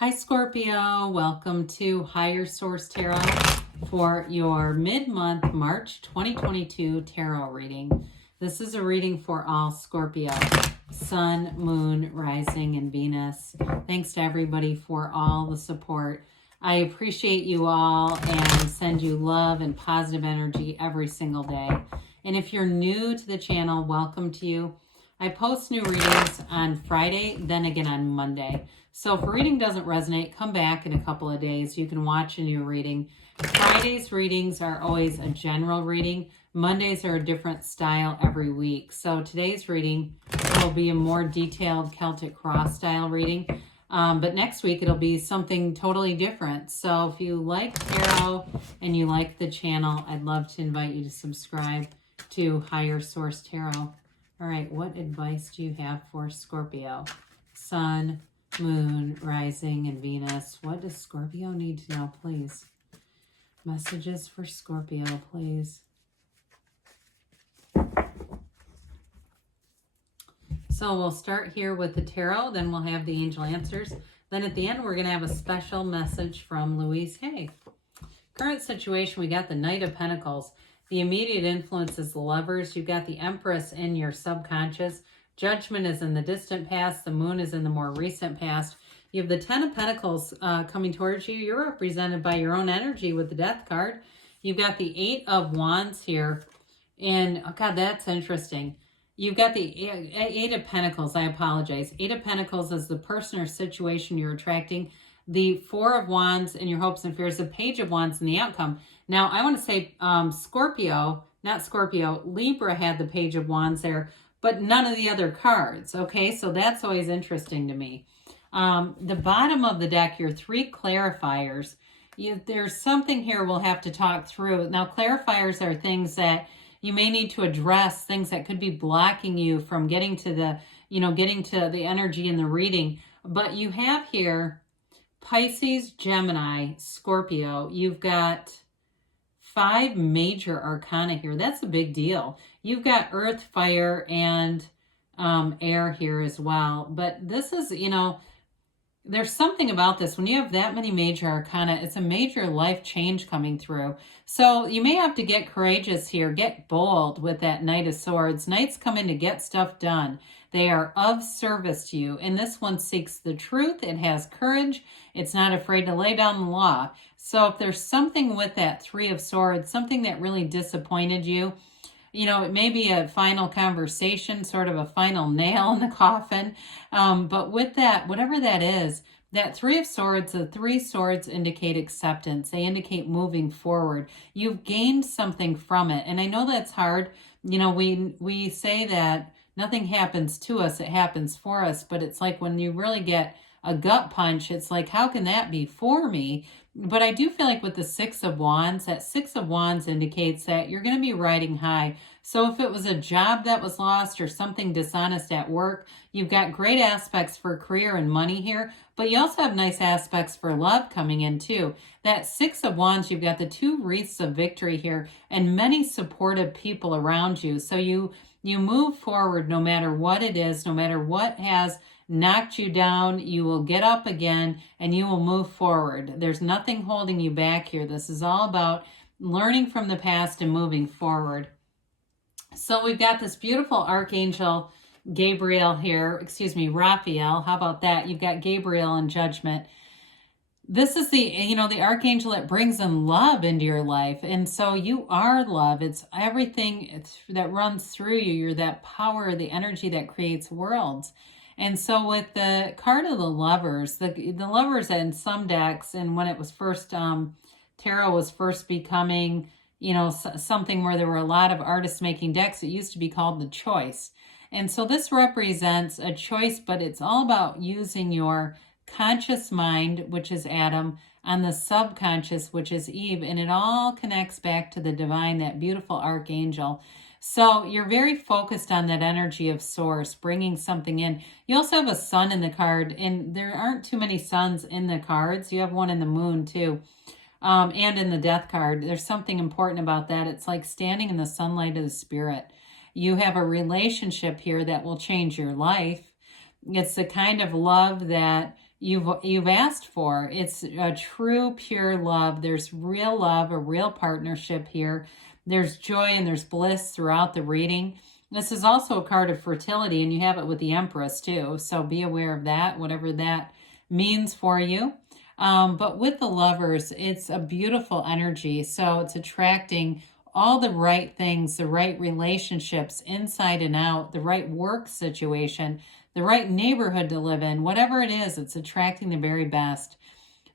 Hi Scorpio, welcome to Higher Source Tarot for your mid-month March 2022 tarot reading. This is a reading for all Scorpio, Sun, Moon, Rising, and Venus. Thanks to everybody for all the support. I appreciate you all and send you love and positive energy every single day. And if you're new to the channel, welcome to you. I post new readings on Friday, then again on Monday. So if a reading doesn't resonate, come back in a couple of days. You can watch a new reading. Friday's readings are always a general reading. Mondays are a different style every week. So today's reading will be a more detailed Celtic Cross style reading. But next week it'll be something totally different. So if you like tarot and you like the channel, I'd love to invite you to subscribe to Higher Source Tarot. All right, what advice do you have for Scorpio? Sun, Moon, Rising, and Venus. What does Scorpio need to know, please? Messages for Scorpio, please. So we'll start here with the tarot, then we'll have the angel answers. Then at the end, we're going to have a special message from Louise Hay. Current situation, we got the Knight of Pentacles. The immediate influence is the Lovers. You've got the Empress in your subconscious. Judgment is in the distant past. The Moon is in the more recent past. You have the Ten of Pentacles coming towards you. You're represented by your own energy with the Death card. You've got the Eight of Wands here. And, oh God, that's interesting. You've got the Eight of Pentacles. I apologize. Eight of Pentacles is the person or situation you're attracting. The Four of Wands and your hopes and fears. The Page of Wands and the outcome. Now, I want to say Libra had the Page of Wands there, but none of the other cards, okay? So that's always interesting to me. The bottom of the deck, your three clarifiers. There's something here we'll have to talk through. Now, clarifiers are things that you may need to address, things that could be blocking you from getting to the energy in the reading. But you have here Pisces, Gemini, Scorpio. You've got 5 major arcana here. That's a big deal. You've got earth, fire, and air here as well. But this is, there's something about this. When you have that many major arcana, it's a major life change coming through. So you may have to get courageous here, get bold with that Knight of Swords. Knights come in to get stuff done. They are of service to you. And this one seeks the truth. It has courage. It's not afraid to lay down the law. So if there's something with that Three of Swords, something that really disappointed you, it may be a final conversation, sort of a final nail in the coffin. But with that, whatever that is, that Three of Swords, the 3 swords indicate acceptance. They indicate moving forward. You've gained something from it. And I know that's hard. We say that nothing happens to us, it happens for us. But it's like when you really get a gut punch, it's like, how can that be for me? But I do feel like with the Six of Wands, that Six of Wands indicates that you're going to be riding high. So if it was a job that was lost or something dishonest at work, you've got great aspects for career and money here, but you also have nice aspects for love coming in too. That Six of Wands, you've got the 2 wreaths of victory here and many supportive people around you. So you move forward no matter what it is, no matter what has knocked you down, you will get up again and you will move forward. There's nothing holding you back here. This is all about learning from the past and moving forward. So we've got this beautiful Archangel Gabriel here, Raphael. How about that? You've got Gabriel in Judgment. This is the archangel that brings in love into your life. And so you are love. It's everything that runs through you. You're that power, the energy that creates worlds. And so with the card of the Lovers, the Lovers in some decks, and when it was first, tarot was first becoming, something where there were a lot of artists making decks, it used to be called the Choice. And so this represents a choice, but it's all about using your conscious mind, which is Adam, on the subconscious, which is Eve, and it all connects back to the divine, that beautiful archangel. So you're very focused on that energy of source, bringing something in. You also have a sun in the card, and there aren't too many suns in the cards. You have one in the moon too, and in the death card. There's something important about that. It's like standing in the sunlight of the spirit. You have a relationship here that will change your life. It's the kind of love that you've asked for. It's a true, pure love. There's real love, a real partnership here. There's joy and there's bliss throughout the reading. This is also a card of fertility, and you have it with the Empress too. So be aware of that, whatever that means for you. But with the Lovers, it's a beautiful energy. So it's attracting all the right things, the right relationships inside and out, the right work situation, the right neighborhood to live in, whatever it is, it's attracting the very best.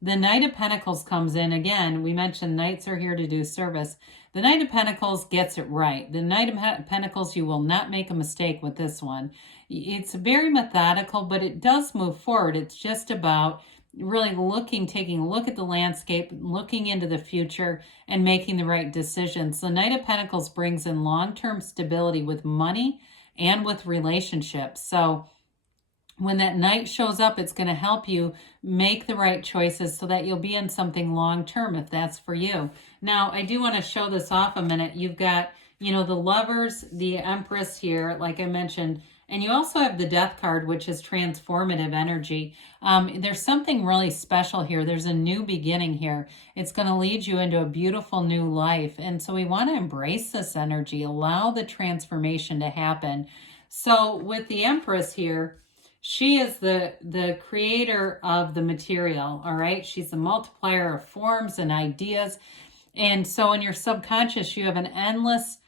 The Knight of Pentacles comes in. Again, we mentioned knights are here to do service. The Knight of Pentacles gets it right. The Knight of Pentacles, you will not make a mistake with this one. It's very methodical, but it does move forward. It's just about really taking a look at the landscape, looking into the future, and making the right decisions. The Knight of Pentacles brings in long-term stability with money and with relationships. So when that Knight shows up, it's going to help you make the right choices so that you'll be in something long-term if that's for you. Now, I do want to show this off a minute. You've got, the Lovers, the Empress here, like I mentioned, and you also have the Death card, which is transformative energy. There's something really special here. There's a new beginning here. It's going to lead you into a beautiful new life. And so we want to embrace this energy, allow the transformation to happen. So with the Empress here, she is the creator of the material, all right? She's the multiplier of forms and ideas. And so in your subconscious, you have an endless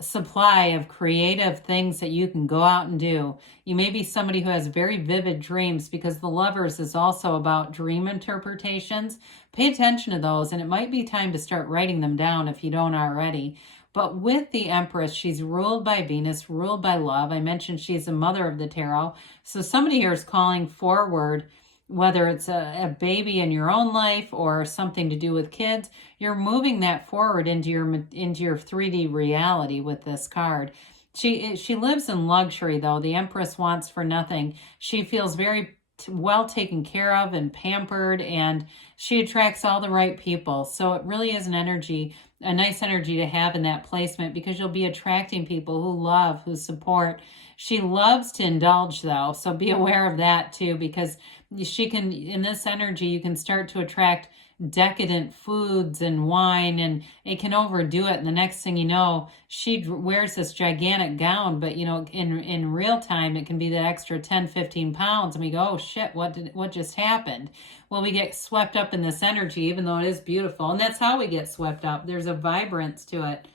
supply of creative things that you can go out and do. You may be somebody who has very vivid dreams, because the Lovers is also about dream interpretations. Pay attention to those, and it might be time to start writing them down if you don't already. But with the Empress, she's ruled by Venus, ruled by love. I mentioned she's the mother of the tarot. So somebody here is calling forward, whether it's a baby in your own life or something to do with kids, you're moving that forward into your 3D reality with this card. She lives in luxury, though. The Empress wants for nothing. She feels very well taken care of and pampered, and she attracts all the right people. So it really is a nice energy to have in that placement, because you'll be attracting people who love, who support. She loves to indulge, though, so be aware of that too, because in this energy, you can start to attract decadent foods and wine, and it can overdo it. And the next thing you know, she wears this gigantic gown, but in real time, it can be that extra 10, 15 pounds. And we go, oh shit, what just happened? Well, we get swept up in this energy, even though it is beautiful. And that's how we get swept up. There's a vibrance to it.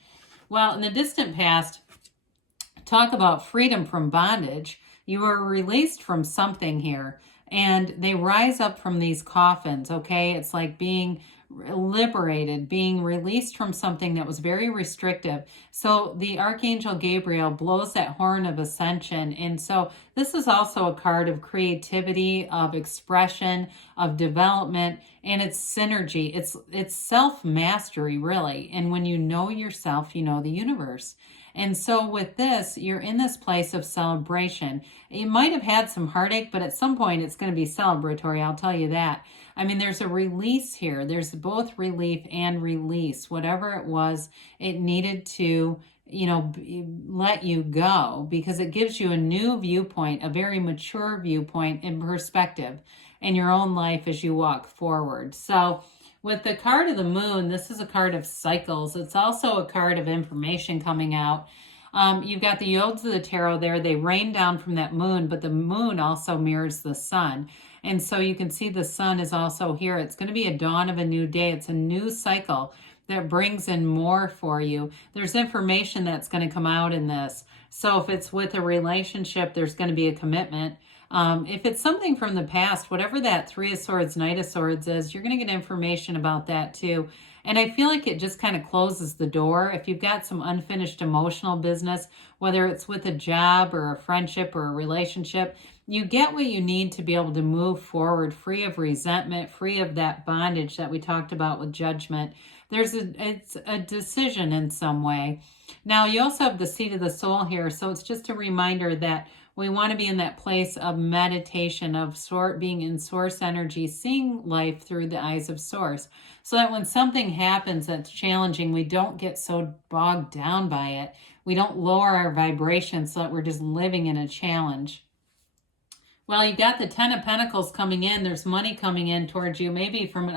Well, in the distant past, talk about freedom from bondage. You were released from something here, and they rise up from these coffins, okay? It's like being liberated, being released from something that was very restrictive. So the Archangel Gabriel blows that horn of ascension. And so this is also a card of creativity, of expression, of development, and it's synergy. It's self-mastery, really. And when you know yourself, you know the universe. And so with this, you're in this place of celebration. You might have had some heartache, but at some point it's going to be celebratory, I'll tell you that. I mean, there's a release here. There's both relief and release. Whatever it was, it needed to, let you go, because it gives you a new viewpoint, a very mature viewpoint and perspective in your own life as you walk forward. So with the card of the Moon, this is a card of cycles. It's also a card of information coming out. You've got the Yodes of the Tarot there. They rain down from that moon, but the moon also mirrors the sun. And so you can see the sun is also here. It's going to be a dawn of a new day. It's a new cycle that brings in more for you. There's information that's going to come out in this. So if it's with a relationship, there's going to be a commitment. If it's something from the past, whatever that Three of Swords, Knight of Swords is, you're going to get information about that too. And I feel like it just kind of closes the door. If you've got some unfinished emotional business, whether it's with a job or a friendship or a relationship, you get what you need to be able to move forward, free of resentment, free of that bondage that we talked about with judgment. It's a decision in some way. Now, you also have the seat of the soul here. So it's just a reminder that we want to be in that place of meditation, of being in source energy, seeing life through the eyes of source, so that when something happens that's challenging, we don't get so bogged down by it. We don't lower our vibration so that we're just living in a challenge. Well, you got the Ten of Pentacles coming in. There's money coming in towards you, maybe from an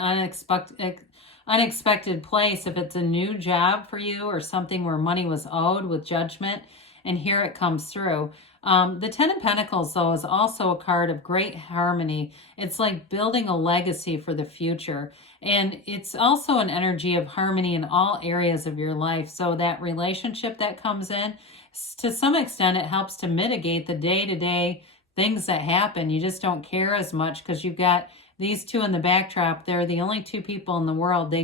unexpected place. If it's a new job for you or something where money was owed with Judgment, and here it comes through. The Ten of Pentacles, though, is also a card of great harmony. It's like building a legacy for the future. And it's also an energy of harmony in all areas of your life. So that relationship that comes in, to some extent, it helps to mitigate the day-to-day things that happen. You just don't care as much because you've got these two in the backdrop. They're the only two people in the world.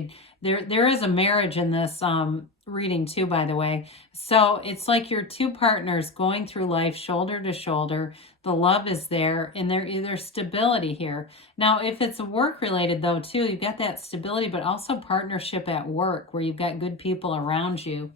There is a marriage in this reading too, by the way. So it's like your two partners going through life shoulder to shoulder. The love is there, and there's stability here. Now, if it's work related though too, you've got that stability, but also partnership at work where you've got good people around you.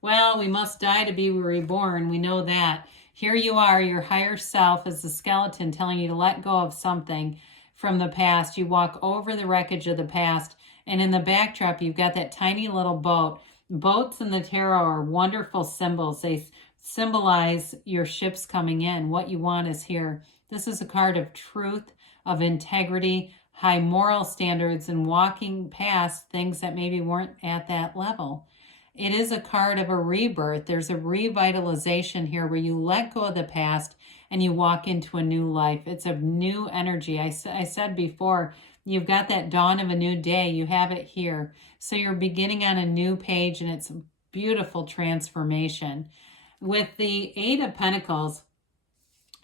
Well, we must die to be reborn. We know that. Here you are, your higher self is the skeleton telling you to let go of something from the past. You walk over the wreckage of the past, and in the backdrop, you've got that tiny little boat. Boats in the tarot are wonderful symbols. They symbolize your ships coming in. What you want is here. This is a card of truth, of integrity, high moral standards, and walking past things that maybe weren't at that level. It is a card of a rebirth. There's a revitalization here where you let go of the past and you walk into a new life. It's a new energy. I said before, you've got that dawn of a new day. You have it here. So you're beginning on a new page, and it's a beautiful transformation. With the Eight of Pentacles,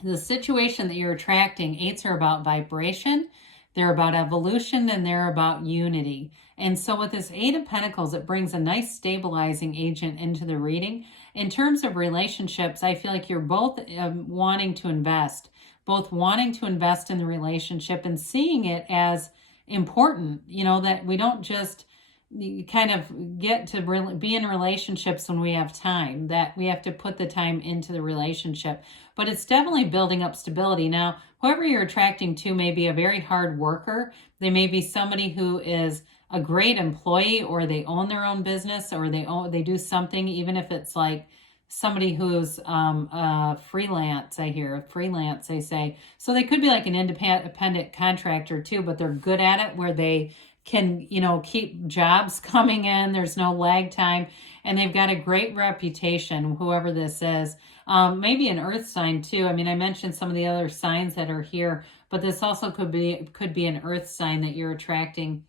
the situation that you're attracting, eights are about vibration. They're about evolution, and they're about unity. And so with this Eight of Pentacles, it brings a nice stabilizing agent into the reading. In terms of relationships, I feel like you're both wanting to invest in the relationship and seeing it as important, that we don't just kind of get to be in relationships when we have time, that we have to put the time into the relationship. But it's definitely building up stability. Now, whoever you're attracting to may be a very hard worker. They may be somebody who is a great employee, or they own their own business, or they do something, even if it's like somebody who's freelance. I hear freelance, they say. So they could be like an independent contractor too, but they're good at it where they can, keep jobs coming in. There's no lag time, and they've got a great reputation, whoever this is. Maybe an earth sign too. I mean, I mentioned some of the other signs that are here, but this also could be an earth sign that you're attracting.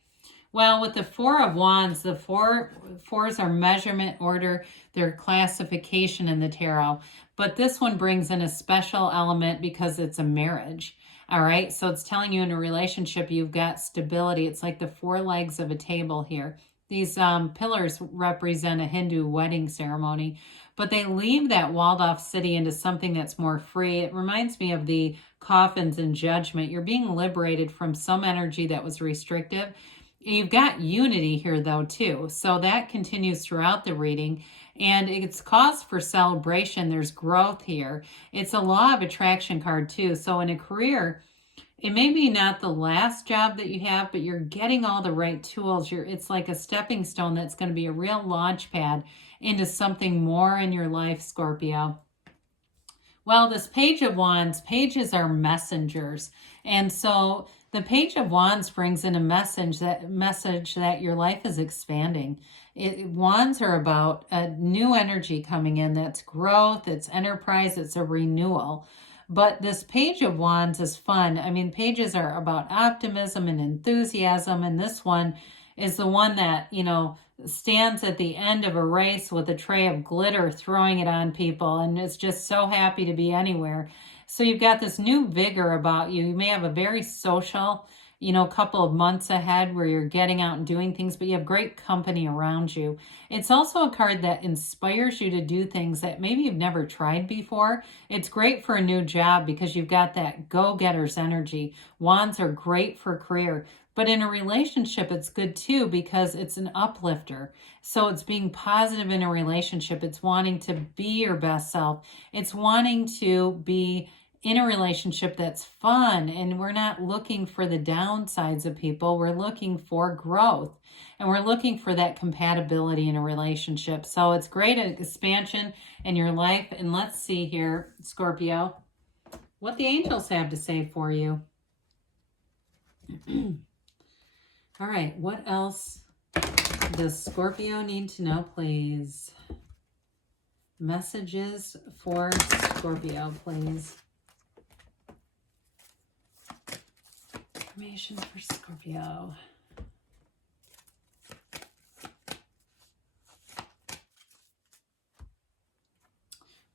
Well, with the Four of Wands, the fours are measurement, order, their classification in the tarot. But this one brings in a special element because it's a marriage. All right, so it's telling you in a relationship you've got stability. It's like the four legs of a table here. These pillars represent a Hindu wedding ceremony, but they leave that walled-off city into something that's more free. It reminds me of the coffins in Judgment. You're being liberated from some energy that was restrictive. You've got unity here, though, too. So that continues throughout the reading. And it's cause for celebration. There's growth here. It's a law of attraction card, too. So in a career, it may be not the last job that you have, but you're getting all the right tools. It's like a stepping stone that's going to be a real launch pad into something more in your life, Scorpio. Well, this Page of Wands, pages are messengers. And so the Page of Wands brings in a message that your life is expanding. Wands are about a new energy coming in. That's growth, it's enterprise, it's a renewal. But this Page of Wands is fun. I mean, pages are about optimism and enthusiasm. And this one is the one that, stands at the end of a race with a tray of glitter, throwing it on people, and is just so happy to be anywhere. So you've got this new vigor about you. You may have a very social, couple of months ahead where you're getting out and doing things, but you have great company around you. It's also a card that inspires you to do things that maybe you've never tried before. It's great for a new job because you've got that go-getter's energy. Wands are great for career. But in a relationship, it's good too because it's an uplifter. So it's being positive in a relationship. It's wanting to be your best self. It's wanting to be in a relationship that's fun. And we're not looking for the downsides of people. We're looking for growth. And we're looking for that compatibility in a relationship. So it's great expansion in your life. And let's see here, Scorpio. what the angels have to say for you. All right, what else does Scorpio need to know, please? Messages for Scorpio, please. Information for Scorpio.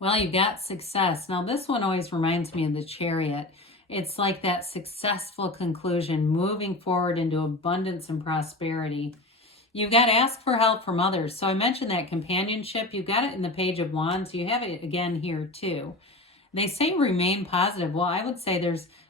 Well, you got success. Now, this one always reminds me of the Chariot. It's like that successful conclusion, moving forward into abundance and prosperity. You've got to ask for help from others. So I mentioned that companionship. You've got it in the Page of Wands. You have it again here too. They say remain positive. Well, I would say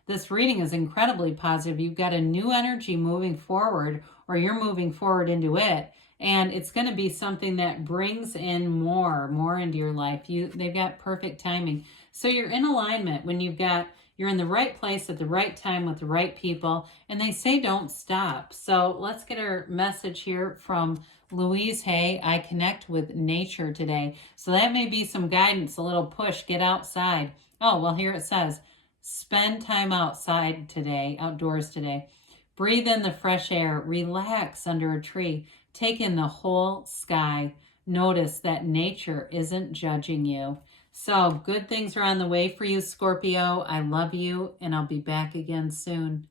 this reading is incredibly positive. You've got a new energy moving forward, or you're moving forward into it. And it's going to be something that brings in more into your life. They've got perfect timing. So you're in alignment when you're in the right place at the right time with the right people. And they say don't stop. So let's get our message here from Louise Hay. I connect with nature today. So that may be some guidance, a little push, get outside. Oh, well, here it says, spend time outside today, outdoors today. Breathe in the fresh air, relax under a tree, take in the whole sky. Notice that nature isn't judging you. So good things are on the way for you, Scorpio. I love you, and I'll be back again soon.